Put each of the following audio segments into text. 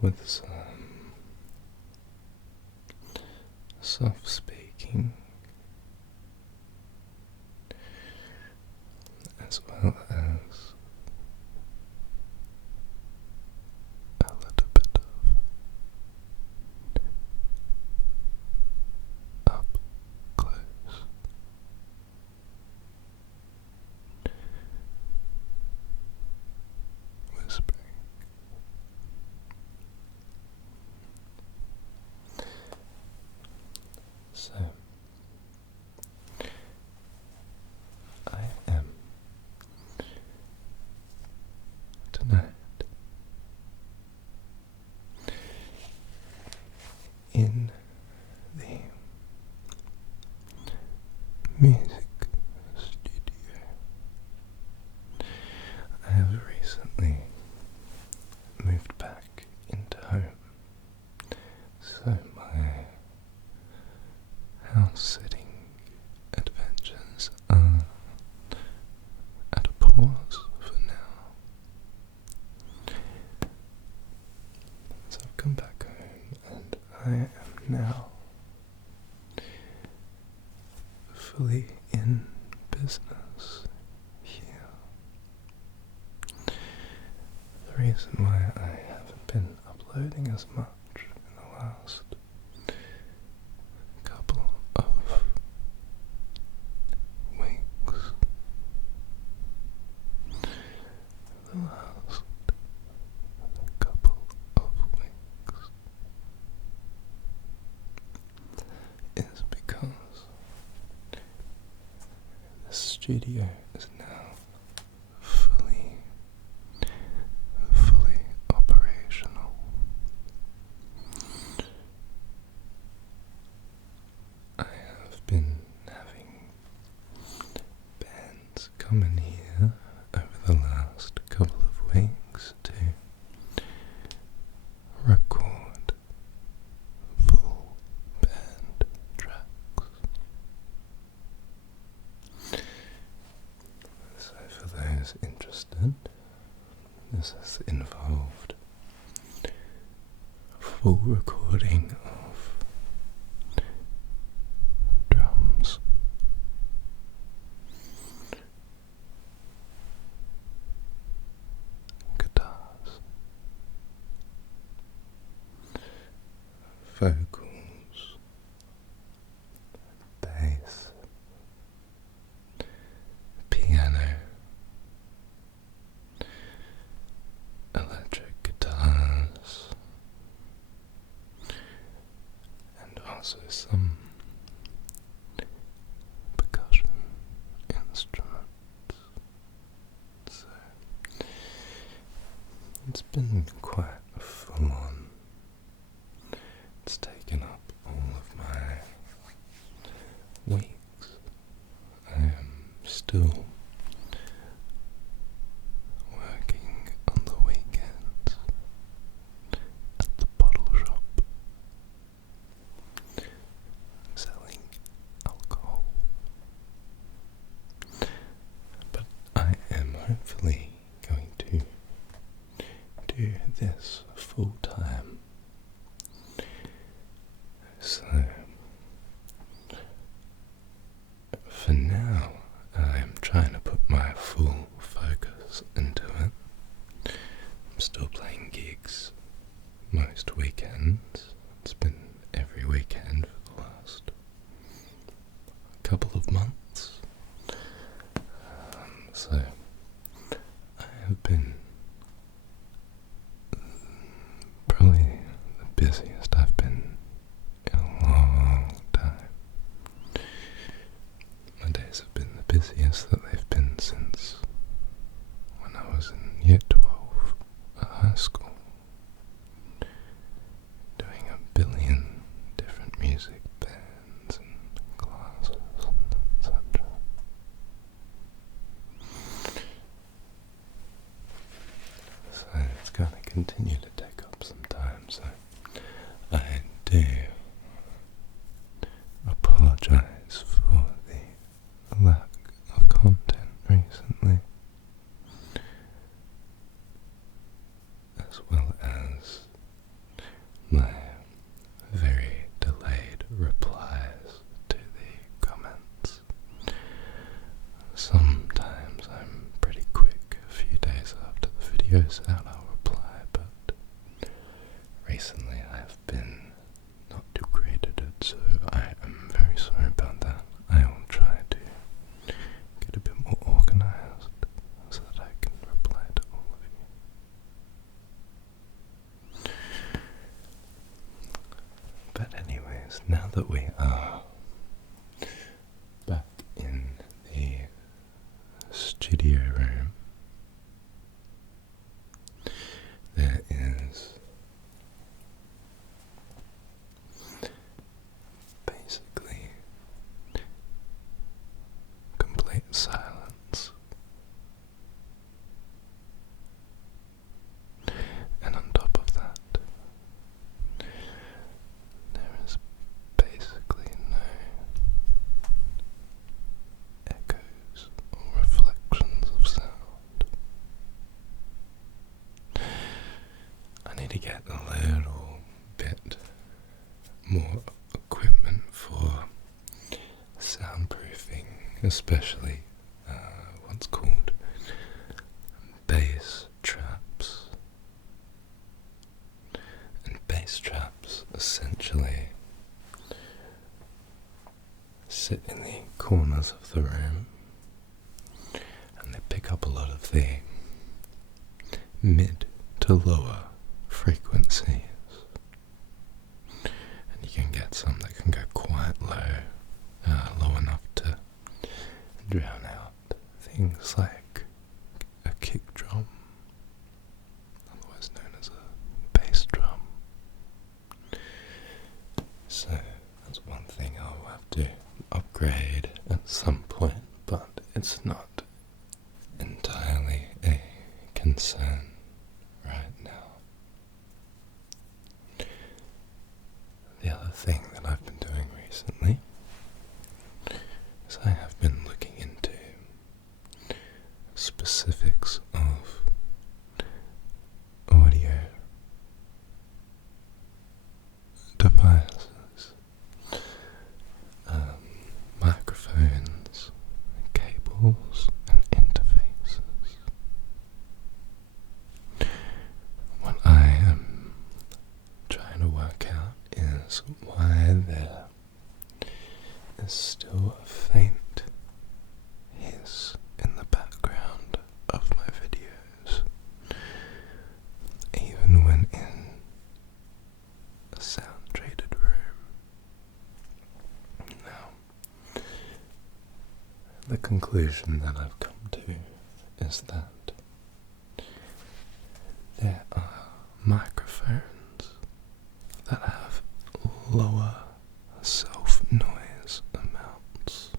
with some soft speaking, as well as a little bit of up close whispering. So, I am tonight in the music studio. I have recently moved back into home, so my house sitting adventures are at a pause for now. So I've come back home and I am now fully in business here. The reason why I haven't been uploading as much in the last couple of weeks, is because the studio is now fully operational. I have been having bands come in here over the last couple of weeks to record full band tracks. So for those interested, this has involved full recording of drums, guitars, vocals, bass, piano, electric guitars, and also some percussion instruments. So it's been quite full on. It's taken up all of my weeks. I am still working on the weekends at the bottle shop, selling alcohol. But I am hopefully going to do this full time. So, for now, I'm trying to put my full focus into it. I'm still playing gigs most weekends. It's been every weekend for the last couple of months. So, I have been probably the busiest I've been in a long time. My days have been the busiest that they've been since when I was in year 12 at high school, doing a billion different music bands and classes and etc. So it's going to continue to take up some time, so I do apologize for the lack of content recently, as well as now that we are back in the studio room, there is basically complete silence. And on top of that, there is basically no echoes or reflections of sound. I need to get a little bit more equipment for soundproofing, especially what's called bass traps. And bass traps essentially sit in the corners of the room and they pick up a lot of the mid to lower frequencies. And you can get some that can go quite low, low enough to drown out things like a kick drum, otherwise known as a bass drum. So that's one thing I'll have to upgrade at some point, but it's not entirely a concern right now. The other thing that I've been doing recently is I have been looking into specifics of audio devices, microphones, cables, and interfaces. What I am trying to work out is why there is still a faint hiss in the background of my videos, even when in a sound-treated room. Now, the conclusion that I've come to is that there are microphones that have lower self-noise amounts.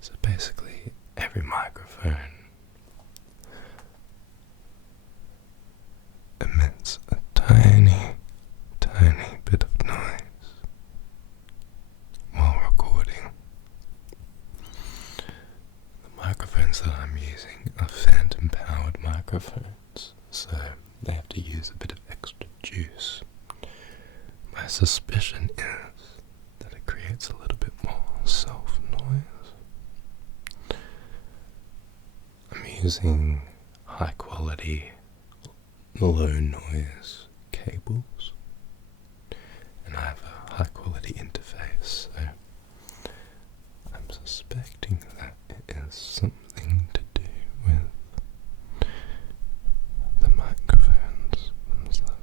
So basically, every microphone emits a tiny, tiny bit of noise while recording. The microphones that I'm using are phantom-powered microphones, so they have to use a bit of extra juice. My suspicion is that it creates a little bit more self-noise. I'm using high-quality, low-noise cables, and I have a high-quality interface, so I'm suspecting that it is something to do with the microphones themselves.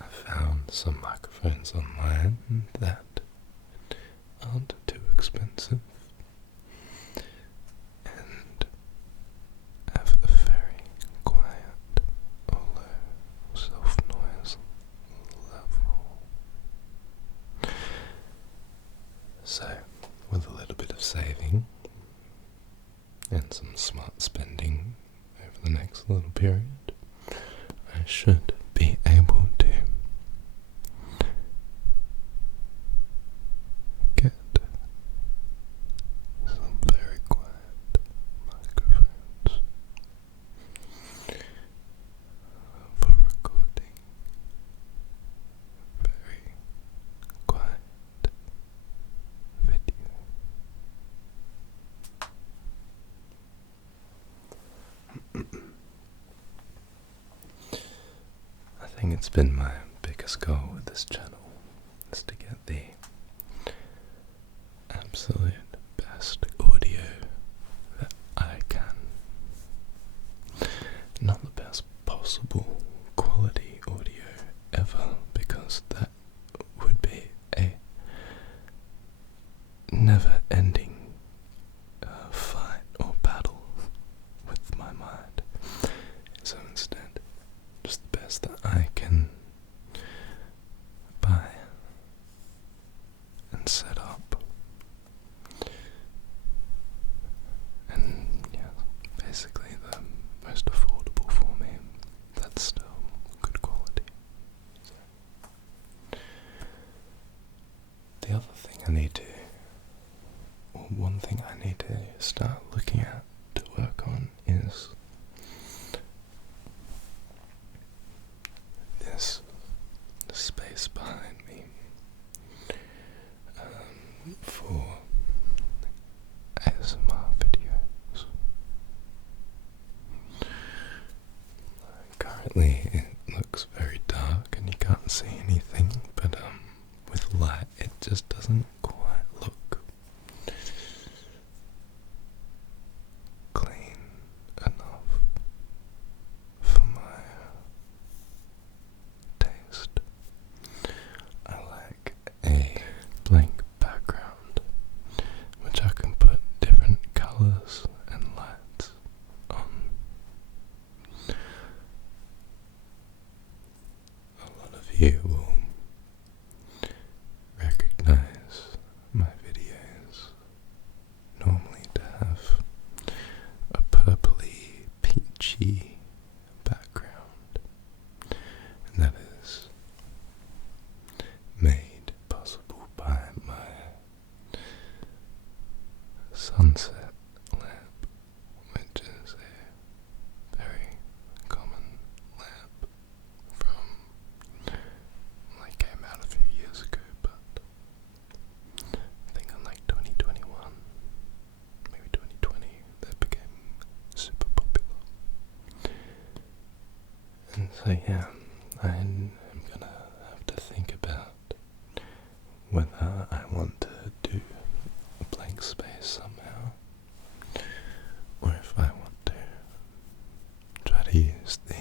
I found some microphones online that aren't too expensive and have a very quiet or low self-noise level. So, with a little bit of saving and some smart spending over the next little period, I should be able to get some very quiet microphones for recording very quiet video. I think it's been my biggest goal with this channel is to get the absolute best audio that I can. Not the basically the most affordable for me. That's still good quality. So, the other thing I need to, or one thing I need to start looking at to work on is this space behind me for ASMR videos. Currently it looks very dark and you can't see anything, but with light it just doesn't quite look clean enough for my taste. I like a blank background which I can put different colours and lights on. A lot of you will recognize my videos normally to have a purpley, peachy background, and that is made possible by my sunset lamp, which is a very common lamp from, well, it came out a few years ago, but I think in like 2021, maybe 2020, that became super popular. And so yeah, I'm gonna have to think about whether I want to do a blank space somehow, or if I want to try to use the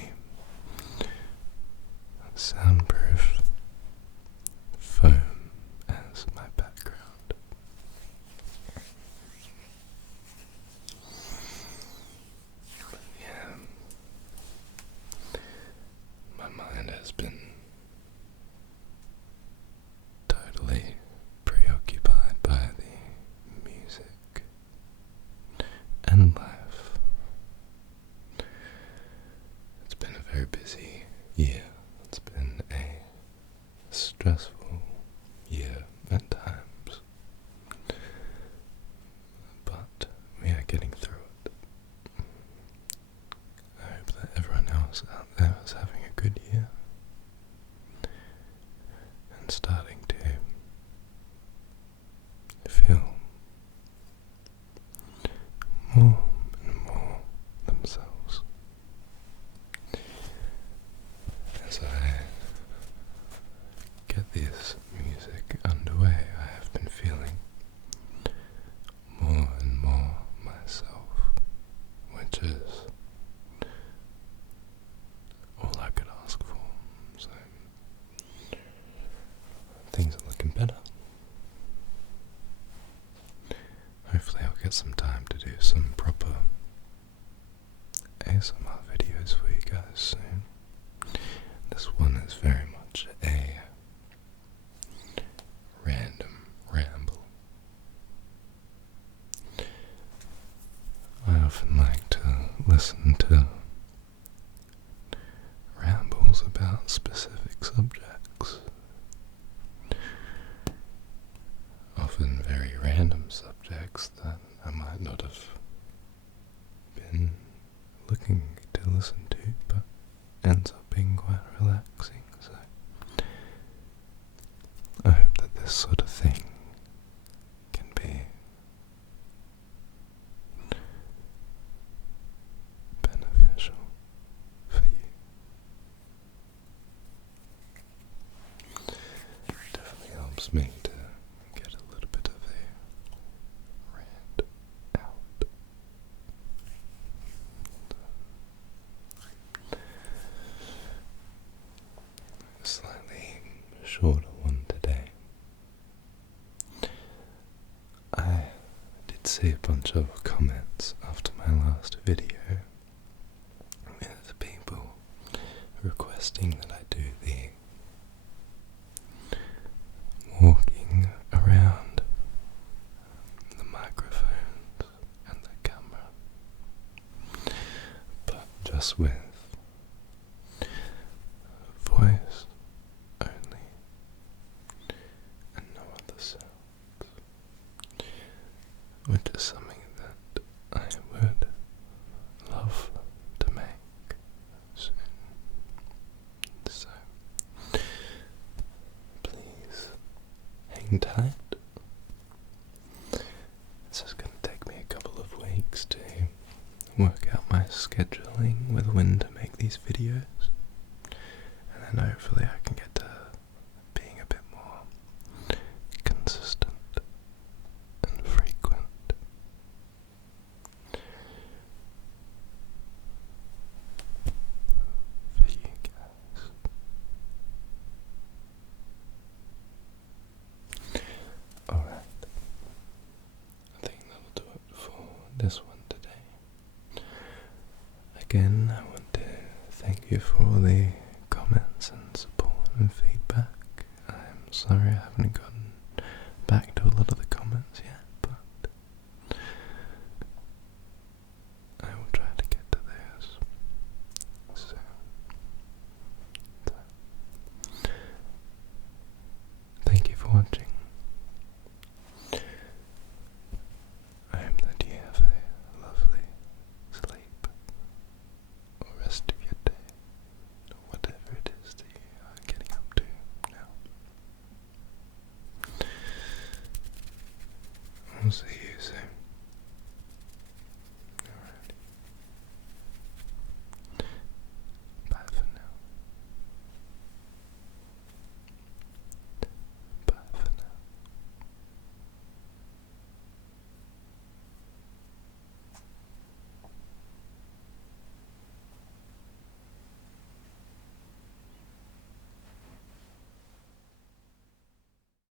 soundproof foam as my background. But yeah, my mind has been totally preoccupied by the music and life. It's been a very busy year. It's been a stressful year at times, but we are getting through it. I hope that everyone else out there is having a good year and starting to feel more and more themselves. As I get this music underway, I have been feeling more and more myself, which is all I could ask for. So things are looking better. Hopefully I'll get some time to do some proper ASMR videos for you guys soon. This one is very much a random ramble. I often like to listen to rambles about specific subjects, often very random subjects that I might not have been looking to listen to, but ends up being quite relaxing. So I hope that this sort of thing can be beneficial for you. It definitely helps me to get a little bit of a rant out. Slightly shorter one today. I did see a bunch of comments after my last video with people requesting that I do the walking around the microphones and the camera. just with voice only and no other sounds, which is something that I would love to make soon. So please hang tight. It's just going to take me a couple of weeks to work out my scheduling with when to make these videos, and then hopefully I can get to being a bit more consistent and frequent. For you guys. Alright, I think that'll do it for this one today. Again, I want to thank you for all the comments and support and feedback. I'm sorry I haven't gotten back to a lot of the comments yet, but I will try to get to those soon. So, thank you for watching. I hope that you have a lovely sleep or rest of your day, or whatever it is that you are getting up to now. I'll see you soon.